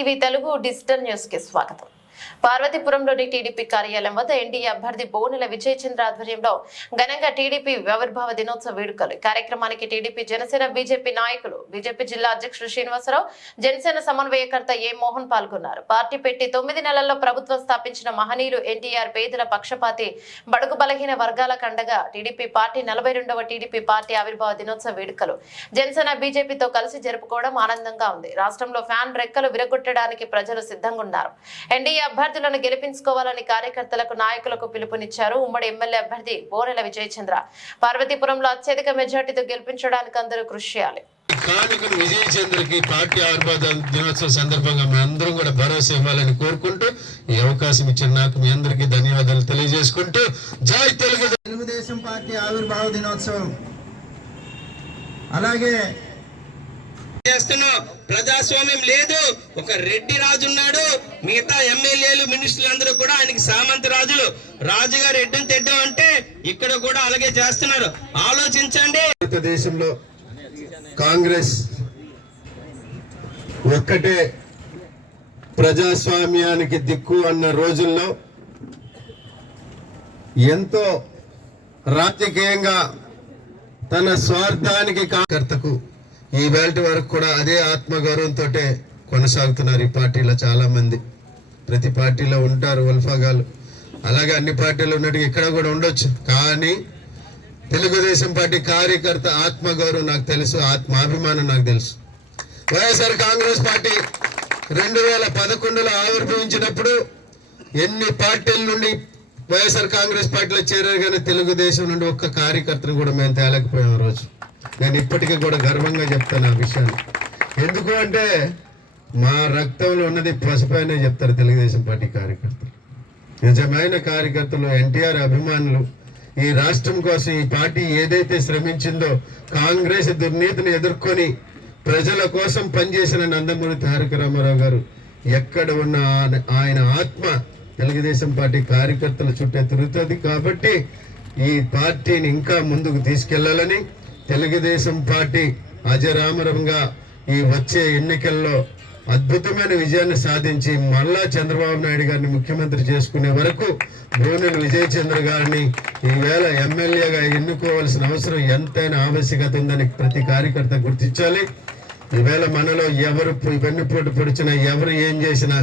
TV Telugu digital news కి స్వాగతం. పార్వతీపురంలోని TDP కార్యాలయం వద్ద ఎన్డీఏ అభ్యర్థి బోనెల విజయ్ చంద్ర ఆధ్వర్యంలో ఘనంగా టీడీపీ ఆవిర్భావ దినోత్సవ వేడుకలు. కార్యక్రమానికి టీడీపీ జనసేన బీజేపీ నాయకులు, బీజేపీ జిల్లా అధ్యక్షుడు శ్రీనివాసరావు, జనసేన సమన్వయకర్త ఏ మోహన్ పాల్గొన్నారు. పార్టీ పెట్టి 9 నెలల్లో ప్రభుత్వం స్థాపించిన మహనీయులు ఎన్టీఆర్ పేదల పక్షపాతి, బడుగు బలహీన వర్గాల కండగా టీడీపీ పార్టీ 42వ టీడీపీ పార్టీ ఆవిర్భావ దినోత్సవ వేడుకలు జనసేన బీజేపీతో కలిసి జరుపుకోవడం ఆనందంగా ఉంది. రాష్ట్రంలో ఫ్యాన్ రెక్కలు విరగొట్టడానికి ప్రజలు సిద్ధంగా ఉన్నారు. ఎన్డీఏ అభ్యర్థులను గెలిపించుకోవాలని కార్యకర్తలకు, నాయకులకు పిలుపునిచ్చారు. ఉమ్మడి ఎమ్మెల్యే అభ్యర్థి బోనెల విజయ్ చంద్ర పార్వతీపురంలో అత్యధిక మెజార్టీతో గెలిపించడానికి అందరూ కృషి చేయాలి. విజయ్ చంద్రకి పార్టీ ఆవిర్భావ దినోత్సవం సందర్భంగా మీ అందరం కూడా భరోసా ఇవ్వాలని కోరుకుంటూ ఈ అవకాశం ఇచ్చిన నాకు మీ అందరికీ ధన్యవాదాలు తెలియజేసుకుంటూ జై తెలుగుదేశం పార్టీ ఆవిర్భావ దినోత్సవం అలాగే చేస్తున్నాం. ప్రజాస్వామ్యం లేదు. ఒక రెడ్డి రాజు ఉన్నాడు, మిగతా ఎమ్మెల్యేలు, మినిస్టర్లు అందరూ కూడా ఆయనకి సామంత రాజులు. రాజుగారు ఎడ్డం తెడ్డం అంటే ఇక్కడ కూడా అలాగే చేస్తున్నారు. ఆలోచించండి. భారతదేశంలో కాంగ్రెస్ ఒక్కటే ప్రజాస్వామ్యానికి దిక్కు అన్న రోజుల్లో ఎంతో రాజకీయంగా తన స్వార్థానికి కార్యకర్తకు ఈ వేళ వరకు కూడా అదే ఆత్మగౌరవంతో కొనసాగుతున్నారు. ఈ పార్టీలో చాలా మంది, ప్రతి పార్టీలో ఉంటారు ఉల్ఫాగాలు, అలాగే అన్ని పార్టీలు ఉన్నట్టు ఇక్కడ కూడా ఉండొచ్చు. కానీ తెలుగుదేశం పార్టీ కార్యకర్త ఆత్మగౌరవం నాకు తెలుసు, ఆత్మాభిమానం నాకు తెలుసు. వైఎస్ఆర్ కాంగ్రెస్ పార్టీ 2011లో ఆవిర్భవించినప్పుడు ఎన్ని పార్టీల నుండి వైఎస్ఆర్ కాంగ్రెస్ పార్టీలో చేరారు, కానీ తెలుగుదేశం నుండి ఒక్క కార్యకర్తను కూడా మేము తేలేకపోయాం. రోజు నేను ఇప్పటికీ కూడా గర్వంగా చెప్తాను ఆ విషయాన్ని. ఎందుకు అంటే మా రక్తంలో ఉన్నది పసుపైనే చెప్తారు తెలుగుదేశం పార్టీ కార్యకర్తలు. నిజమైన కార్యకర్తలు, ఎన్టీఆర్ అభిమానులు. ఈ రాష్ట్రం కోసం ఈ పార్టీ ఏదైతే శ్రమించిందో, కాంగ్రెస్ దుర్నీతిని ఎదుర్కొని ప్రజల కోసం పనిచేసిన నందమూరి తారక రామారావు గారు ఎక్కడ ఉన్న ఆయన ఆత్మ తెలుగుదేశం పార్టీ కార్యకర్తల చుట్టే తిరుగుతుంది. కాబట్టి ఈ పార్టీని ఇంకా ముందుకు తీసుకెళ్లాలని, తెలుగుదేశం పార్టీ అజరామరంగా ఈ వచ్చే ఎన్నికల్లో అద్భుతమైన విజయాన్ని సాధించి మళ్ళా చంద్రబాబు నాయుడు గారిని ముఖ్యమంత్రి చేసుకునే వరకు బోనెల విజయ్ చంద్ర గారిని ఈవేళ ఎమ్మెల్యేగా ఎన్నుకోవాల్సిన అవసరం ఎంతైనా ఆవశ్యకత ఉందని ప్రతి కార్యకర్త గుర్తించాలి. ఈవేళ మనలో ఎవరు వెన్నుపోటు పొడిచినా, ఎవరు ఏం చేసినా,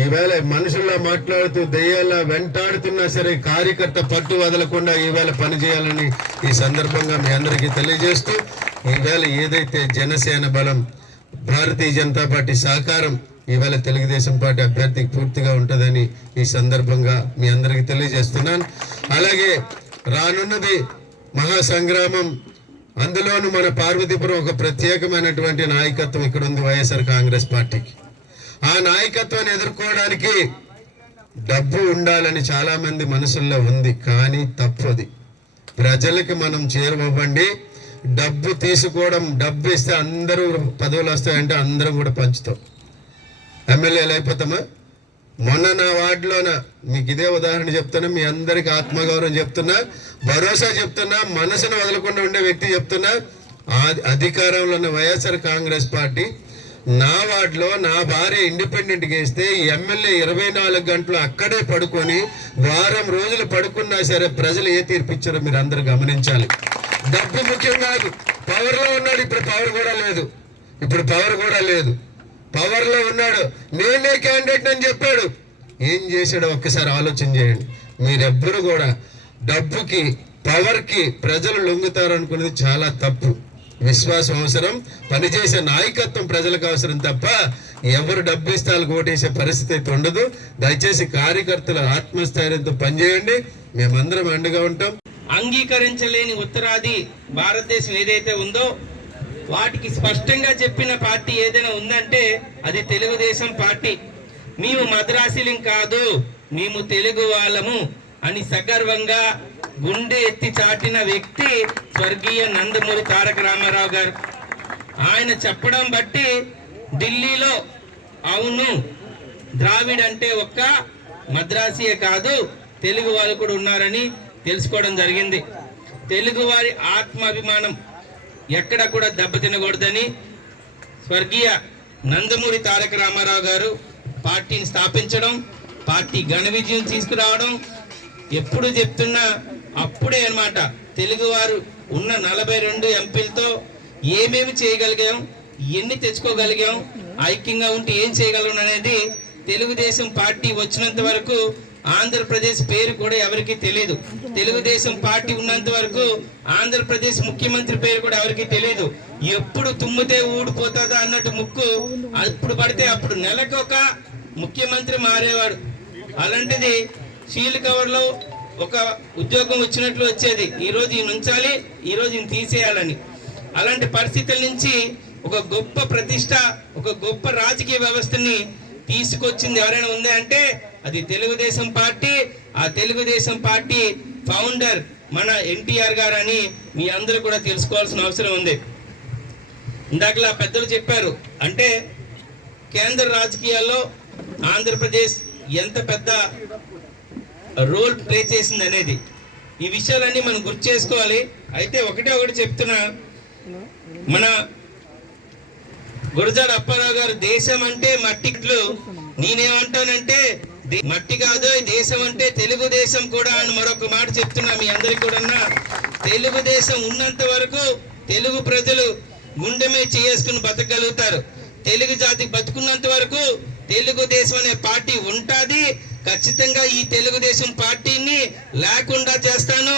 ఈవేళ మనుషుల్లో మాట్లాడుతూ దెయ్యాల్లో వెంటాడుతున్నా సరే కార్యకర్త పట్టు వదలకుండా ఈవేళ పనిచేయాలని ఈ సందర్భంగా మీ అందరికీ తెలియజేస్తూ, ఈవేళ ఏదైతే జనసేన బలం, భారతీయ జనతా పార్టీ సహకారం ఈవేళ తెలుగుదేశం పార్టీ అభ్యర్థికి పూర్తిగా ఉంటుందని ఈ సందర్భంగా మీ అందరికీ తెలియజేస్తున్నాను. అలాగే రానున్నది మహాసంగ్రామం. అందులోనూ మన పార్వతీపురం ఒక ప్రత్యేకమైనటువంటి నాయకత్వం ఇక్కడ ఉంది వైఎస్ఆర్ కాంగ్రెస్ పార్టీకి. ఆ నాయకత్వాన్ని ఎదుర్కోవడానికి డబ్బు ఉండాలని చాలా మంది మనసుల్లో ఉంది, కానీ తప్పది. ప్రజలకి మనం చేరువవ్వండి. డబ్బు తీసుకోవడం, డబ్బు ఇస్తే అందరూ పదవులు వస్తాయంటే అందరం కూడా పంచుతాం. ఎమ్మెల్యేలు అయిపోతామా? మొన్న నా వార్డులోన మీకు ఇదే ఉదాహరణ చెప్తున్నా, మీ అందరికి ఆత్మగౌరవం చెప్తున్నా, భరోసా చెప్తున్నా, మనసును వదలకుండా ఉండే వ్యక్తి చెప్తున్నా. అధికారంలో ఉన్న వైఎస్ఆర్ కాంగ్రెస్ పార్టీ నా వార్డులో నా భార్య ఇండిపెండెంట్గా వేస్తే ఎమ్మెల్యే 24 గంటలు అక్కడే పడుకొని వారం రోజులు పడుకున్నా సరే ప్రజలు ఏ తీర్పిచ్చారో మీరు అందరూ గమనించాలి. డబ్బు ముఖ్యం కాదు. పవర్లో ఉన్నాడు, ఇప్పుడు పవర్ కూడా లేదు. పవర్లో ఉన్నాడు, నేనే క్యాండిడేట్ అని చెప్పాడు. ఏం చేశాడో ఒక్కసారి ఆలోచన చేయండి. మీరెవ్వరూ కూడా డబ్బుకి, పవర్కి ప్రజలు లొంగుతారు అనుకునేది చాలా తప్పు. విశ్వాసం అవసరం, పనిచేసే నాయకత్వం ప్రజలకు అవసరం తప్ప ఎవరు డబ్బు ఇస్తే వాళ్ళకి ఓటేసే పరిస్థితి అయితే ఉండదు. దయచేసి కార్యకర్తల ఆత్మస్థైర్యంతో పనిచేయండి. మేమందరం అండగా ఉంటాం. అంగీకరించలేని ఉత్తరాది భారతదేశం ఏదైతే ఉందో వాటికి స్పష్టంగా చెప్పిన పార్టీ ఏదైనా ఉందంటే అది తెలుగుదేశం పార్టీ. మేము మద్రాసీలం కాదు, మేము తెలుగు వాళ్ళము అని సగర్వంగా గుండె ఎత్తి చాటిన వ్యక్తి స్వర్గీయ నందమూరి తారక రామారావు గారు. ఆయన చెప్పడం బట్టి ఢిల్లీలో అవును ద్రావిడ్ అంటే ఒక్క మద్రాసీయే కాదు, తెలుగు వాళ్ళు కూడా ఉన్నారని తెలుసుకోవడం జరిగింది. తెలుగు వారి ఆత్మాభిమానం ఎక్కడ కూడా దెబ్బతినకూడదని స్వర్గీయ నందమూరి తారక రామారావు గారు పార్టీని స్థాపించడం, పార్టీ ఘన విజయం తీసుకురావడం ఎప్పుడు చెప్తున్నా అప్పుడే అన్నమాట. తెలుగువారు ఉన్న 42 ఎంపీలతో ఏమేమి చేయగలిగాం, ఎన్ని తెచ్చుకోగలిగాం, ఐక్యంగా ఉంటే ఏం చేయగలం అనేది తెలుగుదేశం పార్టీ వచ్చినంత వరకు ఆంధ్రప్రదేశ్ పేరు కూడా ఎవరికి తెలియదు. తెలుగుదేశం పార్టీ ఉన్నంత వరకు ఆంధ్రప్రదేశ్ ముఖ్యమంత్రి పేరు కూడా ఎవరికి తెలియదు. ఎప్పుడు తుమ్మితే ఊడిపోతుందా అన్నట్టు ముక్కు అప్పుడు పడితే అప్పుడు నెలకు ఒక ముఖ్యమంత్రి మారేవాడు. అలాంటిది షీల్డ్ కవర్లో ఒక ఉద్యోగం వచ్చినట్లు వచ్చేది. ఈరోజు ఈయన ఉంచాలి, ఈరోజు ఈయన తీసేయాలని. అలాంటి పరిస్థితుల నుంచి ఒక గొప్ప ప్రతిష్ట, ఒక గొప్ప రాజకీయ వ్యవస్థని తీసుకొచ్చింది ఎవరైనా ఉంది అంటే అది తెలుగుదేశం పార్టీ. ఆ తెలుగుదేశం పార్టీ ఫౌండర్ మన ఎన్టీఆర్ గారు అని మీ అందరూ కూడా తెలుసుకోవాల్సిన అవసరం ఉంది. ఇందాకలా పెద్దలు చెప్పారు, అంటే కేంద్ర రాజకీయాల్లో ఆంధ్రప్రదేశ్ ఎంత పెద్ద రోల్ ప్లే చేసింది అనేది. ఈ విషయాలన్నీ మనం గుర్తు చేసుకోవాలి. అయితే ఒకటి చెప్తున్నా, మన గురజాడ అప్పారావు గారు దేశం అంటే మట్టిట్లు, నేనేమంటానంటే మట్టి కాదు దేశం అంటే తెలుగుదేశం కూడా అని మరొక మాట చెప్తున్నా మీ అందరికి కూడా. తెలుగుదేశం ఉన్నంత వరకు తెలుగు ప్రజలు గుండె మీద చేసుకుని బతకగలుగుతారు. తెలుగు జాతి బతుకున్నంత వరకు తెలుగుదేశం అనే పార్టీ ఉంటుంది. ఖచ్చితంగా ఈ తెలుగుదేశం పార్టీని లేకుండా చేస్తాను,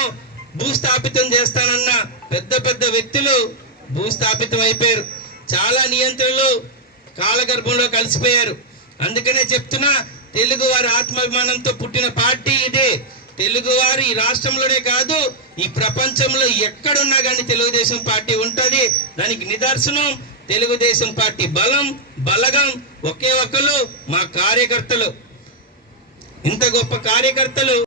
భూస్థాపితం చేస్తానన్న పెద్ద పెద్ద వ్యక్తులు భూస్థాపితం అయిపోయారు. చాలా నియంత్రణలు కాలగర్భంలో కలిసిపోయారు. అందుకనే చెప్తున్నా, తెలుగు వారి ఆత్మాభిమానంతో పుట్టిన పార్టీ ఇదే. తెలుగువారు ఈ రాష్ట్రంలోనే కాదు ఈ ప్రపంచంలో ఎక్కడున్నా కానీ తెలుగుదేశం పార్టీ ఉంటుంది. దానికి నిదర్శనం తెలుగుదేశం పార్టీ బలం, బలగం ఒకే ఒక్కరు మా కార్యకర్తలు. ఇంత గొప్ప కార్యకర్తలు